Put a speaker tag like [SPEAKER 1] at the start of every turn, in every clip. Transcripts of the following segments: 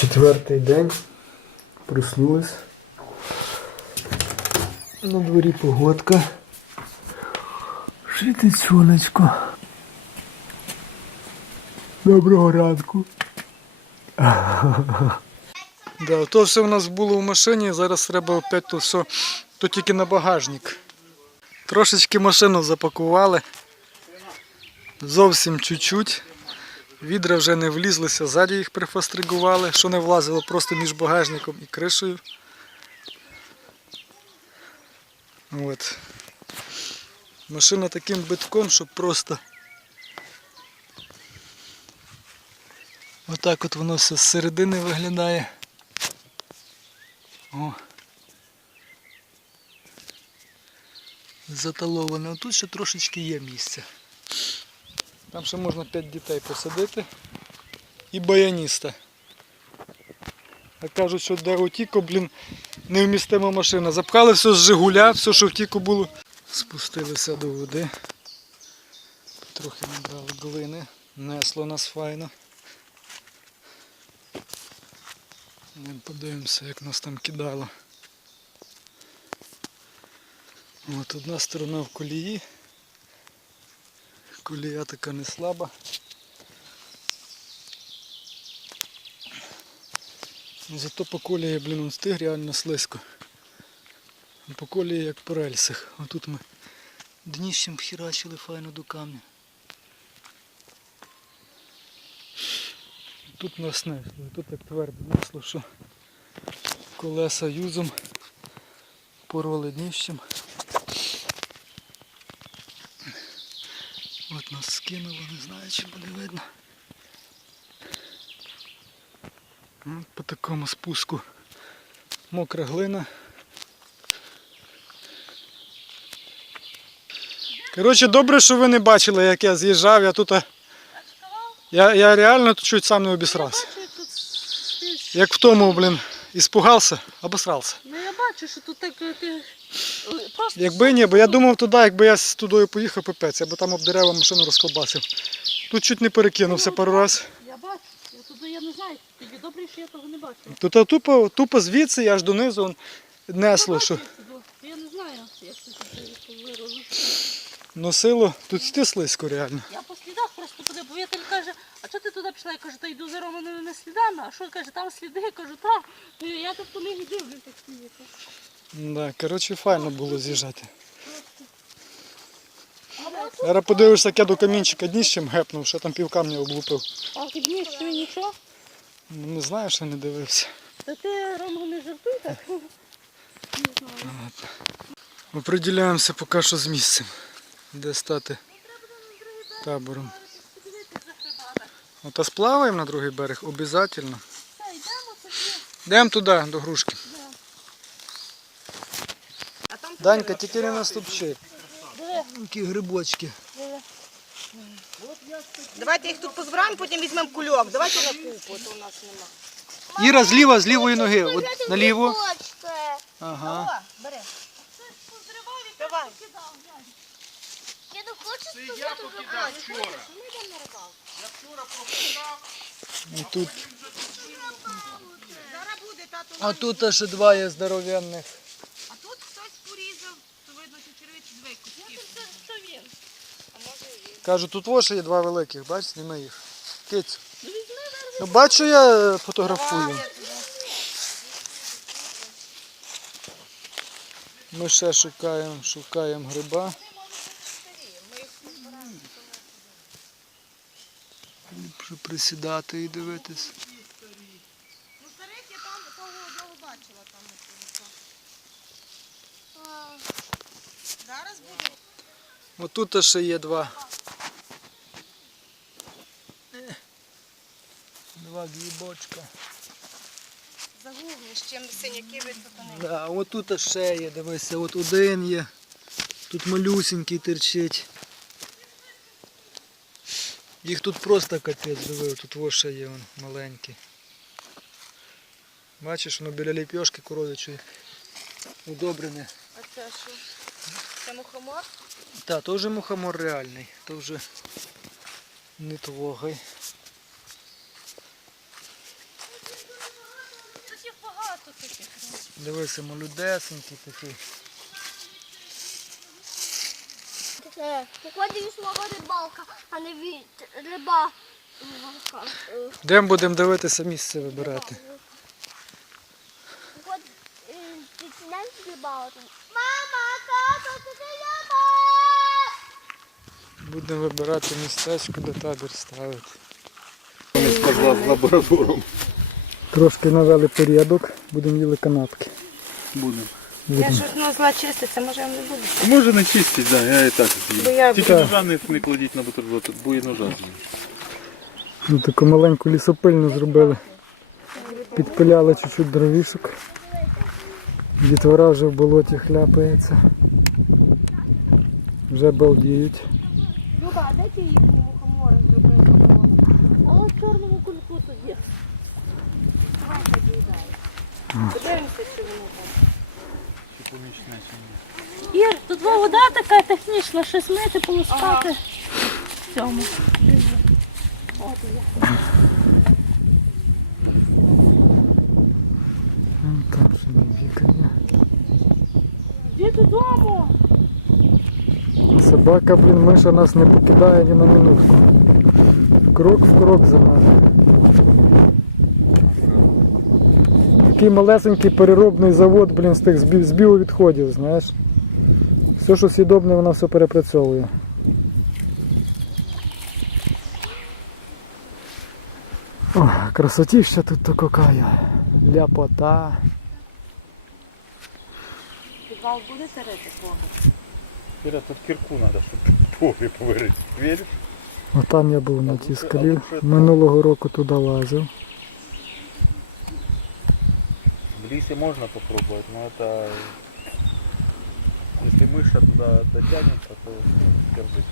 [SPEAKER 1] Четвертий день. Проснулись. На дворі погодка. Світить сонечко. Доброго ранку. Да, то все у нас було в машині, зараз треба опять то все, то тільки на багажник. Трошечки машину запакували. Зовсім чуть-чуть. Відра вже не влізлися, ззаді їх прифастригували, що не влазило просто між багажником і кришею. От. Машина таким битком, що просто. Отак от воно все з середини виглядає. О. Заталоване. Тут ще трошечки є місця. Там ще можна 5 дітей посадити. І баяніста. А кажуть, що де утіко, блін, невмістима машина. Запхали все з Жигуля, все, що в тіку було. Спустилися до води. Трохи набрали глини. Несло нас файно. Подивимося, як нас там кидало. От одна сторона в колії. Колія така не слаба. Зато по колії, блін, он стиг реально слизько. По колії як по рельсах. А тут ми дніщем хірачили файно до камня. Тут нас несло, тут так твердо несло, що колеса юзом пороли дніщем. От нас скинуло, не знаю чи буде видно. От по такому спуску. Мокра глина. Коротше, добре, що ви не бачили, як я з'їжджав, я тут. Я, я реально тут чуть сам не обісрався. Як в тому, блін, іспугався, обосрався.
[SPEAKER 2] Ну я бачу, що тут так ти просто.
[SPEAKER 1] Якби ні, бо я думав туди, якби я з тудою поїхав пипець, я б там об дерева машину розколбасив. Тут чуть не перекинувся пару раз.
[SPEAKER 2] Я бачу, я тут я не знаю. Тобі добре, що я того не бачила.
[SPEAKER 1] Тут тупо, тупо звідси аж донизу он, несло, що
[SPEAKER 2] Я не знаю, як це тут виразу.
[SPEAKER 1] носило. Тут йти слизько реально.
[SPEAKER 2] Я по слідах просто подивив, бо Віталь каже, а чого ти туди пішла? Я кажу, та йду за Романими слідами. А що каже, там сліди? Я кажу, так. Ну, Я тут по них і дивлюся, як слідка.
[SPEAKER 1] Да, коротше, файно було з'їжджати. Зараз подивишся, як я до камінчика дніщем гепнув, що там пів камня облупив.
[SPEAKER 2] А ти дні, що нічого?
[SPEAKER 1] Ну, Не знаю, що не дивився.
[SPEAKER 2] Та ти, Рома, не жартуй так? Знаю.
[SPEAKER 1] Оприділяємося поки що з місцем, де стати табором. Ота сплаваємо на другий берег, обов'язково.
[SPEAKER 2] Йдемо
[SPEAKER 1] туди, до грушки.
[SPEAKER 2] А там
[SPEAKER 1] Данька, тільки не наступчи. Які грибочки.
[SPEAKER 3] Давайте їх тут позбираємо, потім візьмемо кульок. Давайте на купу, то у нас нема.
[SPEAKER 1] Іра, зліва, з лівої ноги. От наліво. Ага.
[SPEAKER 3] Бери. Давай.
[SPEAKER 4] Я не хочу сказати вчора.
[SPEAKER 1] І тут.
[SPEAKER 3] Зараз буде, тато.
[SPEAKER 1] А тут ще два є здоровенних.
[SPEAKER 3] А тут хтось порізав, то видно, що червиці дві куски.
[SPEAKER 2] Це він.
[SPEAKER 1] Кажу, тут ось є два великих, бач, зніми їх. Кицю. Ну бачу, я фотографую. Ми ще шукаємо, шукаємо гриба. Присідати і дивитись.
[SPEAKER 3] Ну старих я там того одного бачила там. Зараз буде.
[SPEAKER 1] Отут ще є два. Два грибочка.
[SPEAKER 3] Загуглиш, чим синяки видно.
[SPEAKER 1] Да, от тут ще є, дивися, от один є. Тут малюсенький терчить. Їх тут просто капець, диви, тут ось ще є вон, маленький. Бачиш, воно біля ліпьошки коров'ячої удобрене.
[SPEAKER 3] А це що? Це мухомор?
[SPEAKER 1] Так, то вже мухомор реальний, то вже не твогай.
[SPEAKER 2] то таке.
[SPEAKER 1] Дивися, молодесенький такий.
[SPEAKER 4] Це виходить слова рибалка, а не від риба. Е,
[SPEAKER 1] Де ми будемо дивитися місце вибирати?
[SPEAKER 4] Е? Мама, тато, це риба!
[SPEAKER 1] Будемо вибирати містечко, де табір ставити.
[SPEAKER 5] з лаборатором.
[SPEAKER 1] Трошки навели порядок, будемо їли канапки.
[SPEAKER 5] Будемо.
[SPEAKER 3] Я ж одно зла чиститься, може я не буду.
[SPEAKER 5] Може не чистить, да, я і так.
[SPEAKER 3] Бо я
[SPEAKER 5] Тільки
[SPEAKER 1] Так.
[SPEAKER 5] ножа не, не кладіть на бутерброд, бо і ножа.
[SPEAKER 1] Ну, таку маленьку лісопильню зробили. Підпиляли чуть-чуть дровішок. Дітвора вже в болоті хляпається. Вже балдіють.
[SPEAKER 2] Люба, а де ті їхні мухомори зробили? О, чорному
[SPEAKER 3] подивимося, чи воно там.
[SPEAKER 2] Ір, тут вода така технічна, щось мити, полоскати. В цьому. От є.
[SPEAKER 1] Ну, Там ще не вікання.
[SPEAKER 2] Йди додому.
[SPEAKER 1] Собака, блін, миша нас не покидає ні на минутку. Крок в крок за нами. Такий малесенький переробний завод, блін, з тих з біовідходів, знаєш. Все, що сідобне, вона все перепрацьовує. О, красотіща тут то какая. Ляпота.
[SPEAKER 2] Підвал буде рити свого?
[SPEAKER 5] Кіра, тут кірку треба, щоб пові повирити. Віриш?
[SPEAKER 1] Там я був на тій скалі. Минулого року туди лазив.
[SPEAKER 5] В лісі можна попробувати, но это... Если мыша туда дотянется, то кирдык.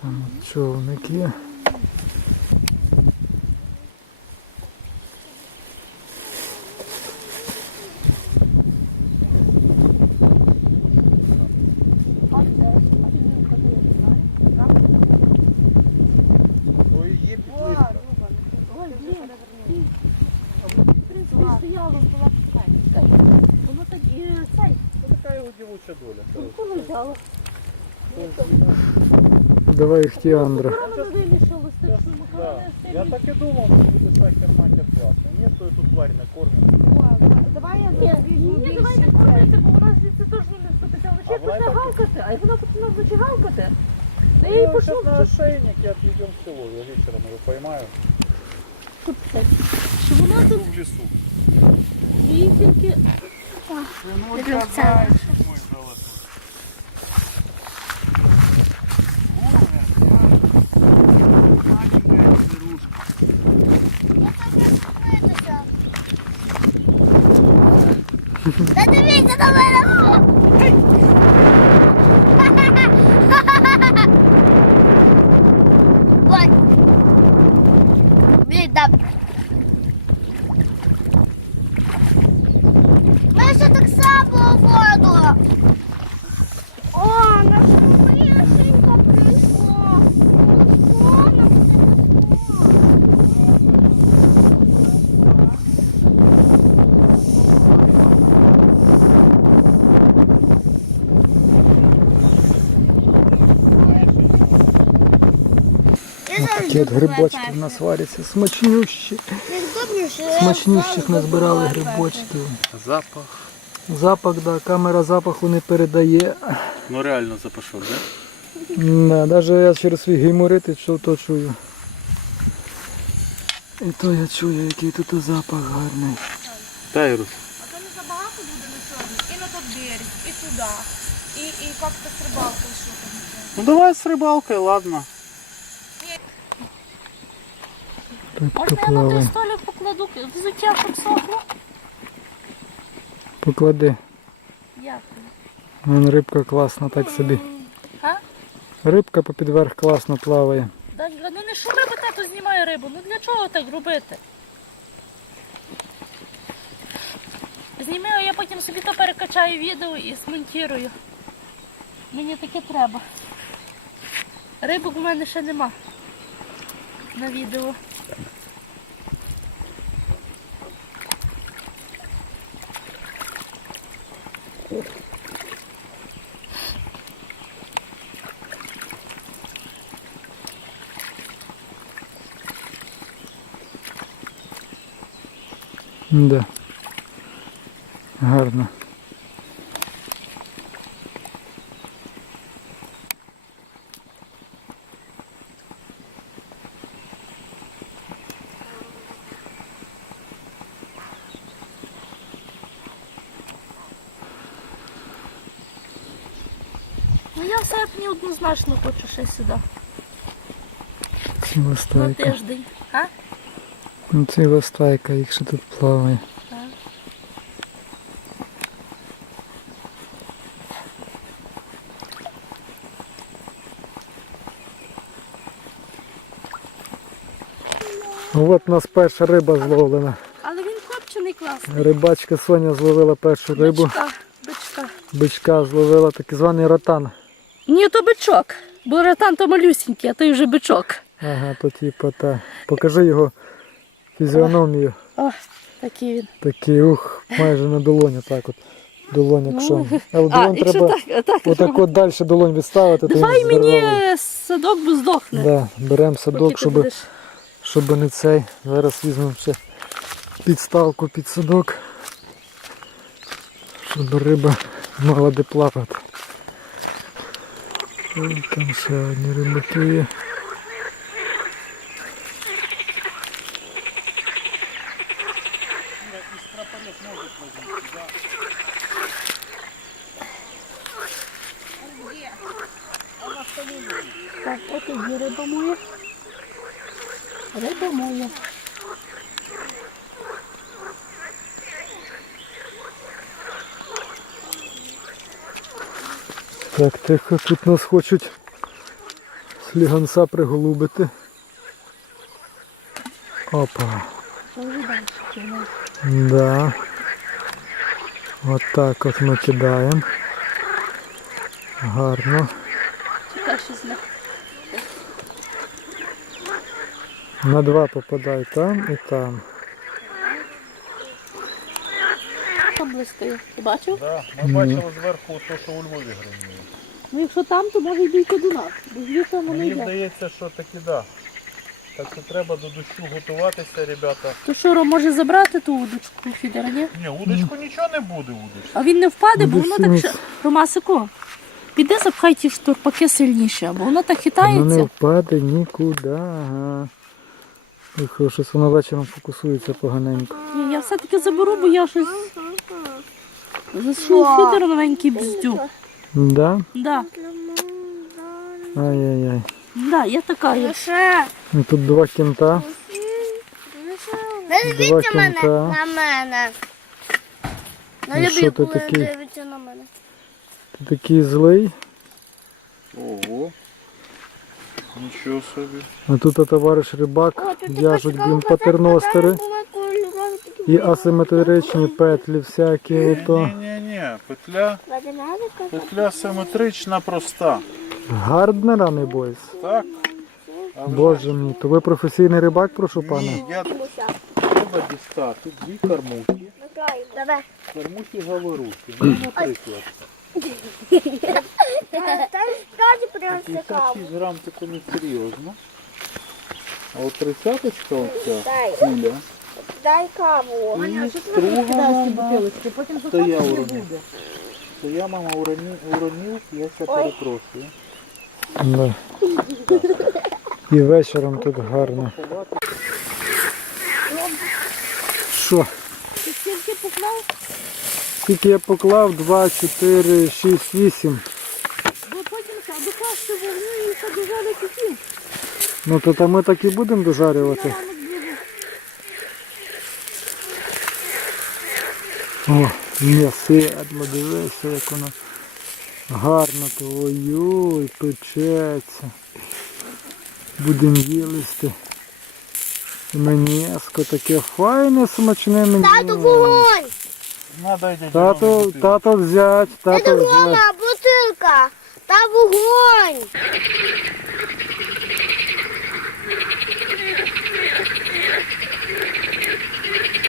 [SPEAKER 1] Там от човник є.
[SPEAKER 5] То і є підлипка.
[SPEAKER 2] Ой, блін. В принципі, стояла, була така. Воно так і цей,
[SPEAKER 5] Ну така його дівоча доля.
[SPEAKER 2] куркулу взяло.
[SPEAKER 1] Давай Іхтіандра.
[SPEAKER 2] Воно не вимішалось, так що
[SPEAKER 5] Да.
[SPEAKER 2] макарони
[SPEAKER 5] Я
[SPEAKER 2] сильні.
[SPEAKER 5] так і думав, що буде сахар матер класно. Ні, то тут тварь накормлена.
[SPEAKER 3] Давай я
[SPEAKER 2] Ні,
[SPEAKER 3] візьму
[SPEAKER 2] ні, давай не
[SPEAKER 3] більше.
[SPEAKER 2] кормити, бо вона звідси теж не вступиться.
[SPEAKER 5] А
[SPEAKER 2] Вночі
[SPEAKER 5] вона
[SPEAKER 2] почне гавкати, а вона почне вночі гавкати. Та я її
[SPEAKER 5] Ну, сейчас на ошейник я отведем в село. Я вечером его поймаю.
[SPEAKER 2] це. Що вона тут
[SPEAKER 5] В лесу.
[SPEAKER 2] її тільки
[SPEAKER 4] Це.
[SPEAKER 5] Мой золотой.
[SPEAKER 4] Дивіться на мене! Ой! Блін, там. Ми ще так само воду.
[SPEAKER 1] Такі от грибочки в нас варяться. Смачнющі. Смачнющих назбирали грибочків.
[SPEAKER 5] Запах.
[SPEAKER 1] Запах, да, камера запаху не передає.
[SPEAKER 5] Ну реально запашок, да?
[SPEAKER 1] Да, навіть я через свій гейморит що то чую. І то я чую, який тут запах гарний.
[SPEAKER 5] Тайрус.
[SPEAKER 3] А то не забагато буде на чорний. І на тот берег, і туди. І, і як-то з рибалкою що там.
[SPEAKER 5] Ну давай с рыбалкой, ладно.
[SPEAKER 1] Рибка
[SPEAKER 2] Можна я на той
[SPEAKER 1] плаває.
[SPEAKER 2] столик покладу, взуття щоб сохло?
[SPEAKER 1] Поклади.
[SPEAKER 2] Дякую.
[SPEAKER 1] Вон рибка класна, так собі.
[SPEAKER 2] А?
[SPEAKER 1] Рибка попід верх класно плаває.
[SPEAKER 2] Да, ну не шуми, бо тато знімає рибу. Ну для чого так робити? Зніми, а я потім собі то перекачаю відео і смонтірую. Мені таке треба. Рибок в мене ще нема на відео.
[SPEAKER 1] Да. Гарно.
[SPEAKER 2] Ну я в серпні однозначно хочу ще сюди. На тиждень. А?
[SPEAKER 1] Ну, ціла стайка, якщо тут плаває. От у нас перша риба зловлена.
[SPEAKER 2] Але він копчений класний.
[SPEAKER 1] Рибачка Соня зловила першу рибу.
[SPEAKER 2] Бичка, бичка.
[SPEAKER 1] Бичка зловила так званий ротан.
[SPEAKER 2] Ні, то бичок. Бо ратан то малюсінький, а той вже бичок.
[SPEAKER 1] Ага, то типу та. Покажи його фізіономію.
[SPEAKER 2] О, такий він.
[SPEAKER 1] Такий ух, майже на долоні, так от. Долонь, якщо. А в
[SPEAKER 2] А,
[SPEAKER 1] долонь
[SPEAKER 2] якщо
[SPEAKER 1] треба
[SPEAKER 2] так, так.
[SPEAKER 1] отак от далі долонь відставити, то
[SPEAKER 2] Давай
[SPEAKER 1] він
[SPEAKER 2] мені
[SPEAKER 1] здоровий.
[SPEAKER 2] садок, бо здохне.
[SPEAKER 1] Да, беремо садок, щоб,
[SPEAKER 2] будеш.
[SPEAKER 1] щоб не цей. Зараз візьмемо ще підставку під садок. Щоб риба мала де плавати. Там ще одні рибаки є.
[SPEAKER 2] Так, от і є риба моя. Риба моя.
[SPEAKER 1] Так, тихо, тут нас хочуть сліганця приголубити. Опа. Да. От так от ми кидаємо. Гарно.
[SPEAKER 2] Чекай, щось не.
[SPEAKER 1] На два попадай там і там.
[SPEAKER 2] Там близько. Ти бачив?
[SPEAKER 5] Да, ми бачили зверху те, що у Львові громіє.
[SPEAKER 2] Ну якщо там, то може йдуть до нас. Бо звідси воно не
[SPEAKER 5] Мені
[SPEAKER 2] йде.
[SPEAKER 5] здається, що таки да. Так що треба до дощу готуватися, ребята.
[SPEAKER 2] То що, Ром, може забрати ту удочку фідера, ні?
[SPEAKER 5] Ні, удочку нічого не буде, удочку.
[SPEAKER 2] А він не впаде, бо воно так ще. Ромасику, піди запхай ті штурпаки сильніше, бо воно так
[SPEAKER 1] Воно не
[SPEAKER 2] хитається.
[SPEAKER 1] впаде нікуди. Ага. Тихо, щось воно вечором фокусується поганенько.
[SPEAKER 2] Ні, я все-таки заберу, бо я щось за свій фідер новенький бздю.
[SPEAKER 1] Да?
[SPEAKER 2] Да,
[SPEAKER 1] Ай-яй-яй.
[SPEAKER 2] да, я така є.
[SPEAKER 4] Лише.
[SPEAKER 1] Ну, Тут два кінта.
[SPEAKER 4] Не
[SPEAKER 1] Два
[SPEAKER 4] дивіться мене
[SPEAKER 1] кінта.
[SPEAKER 4] на мене.
[SPEAKER 1] Ну,
[SPEAKER 4] Не
[SPEAKER 1] що
[SPEAKER 4] люблю,
[SPEAKER 1] ти
[SPEAKER 4] коли
[SPEAKER 1] такий?
[SPEAKER 4] дивиться на мене.
[SPEAKER 1] Ти такий злий.
[SPEAKER 5] Ого. Нічого собі.
[SPEAKER 1] А тут товариш рибак, в'яжуть блін патерностери і асиметричні петлі всякі. Ото.
[SPEAKER 5] Ні-ні-ні, петля, петля симетрична, проста.
[SPEAKER 1] Гарднера, не бойся.
[SPEAKER 5] Так? А вже
[SPEAKER 1] Боже мій, то ви професійний рибак, прошу пане?
[SPEAKER 5] Ні, я треба дістати дві кормухи.
[SPEAKER 4] Давай.
[SPEAKER 5] Кормухи говорухи. Ну, наприклад.
[SPEAKER 4] Там справді прям
[SPEAKER 5] 56 грам це не серйозно. А от тридцяточка оця куля.
[SPEAKER 4] Дай каву.
[SPEAKER 5] І стругана то я уронив. То я, мама, уронив, уронив я ще перепрошую.
[SPEAKER 1] Да. І вечором тут гарно. Що?
[SPEAKER 2] Ти скільки поклав?
[SPEAKER 1] Скільки я поклав? 2, 4, 6, 8.
[SPEAKER 2] Бо потім аби класти вогню і ще дожали кутів.
[SPEAKER 1] Ну то там ми так і будемо дожарювати. О, м'ясидло, дивися, як воно гарно то ой-ой, печеться. Будемо їлисти. М'яско таке файне, смачне мені.
[SPEAKER 4] Тату вогонь.
[SPEAKER 5] Надо йти.
[SPEAKER 1] Тато, тато взять,
[SPEAKER 4] Це
[SPEAKER 1] тато взять.
[SPEAKER 4] Рома, бутилка. Та вогонь.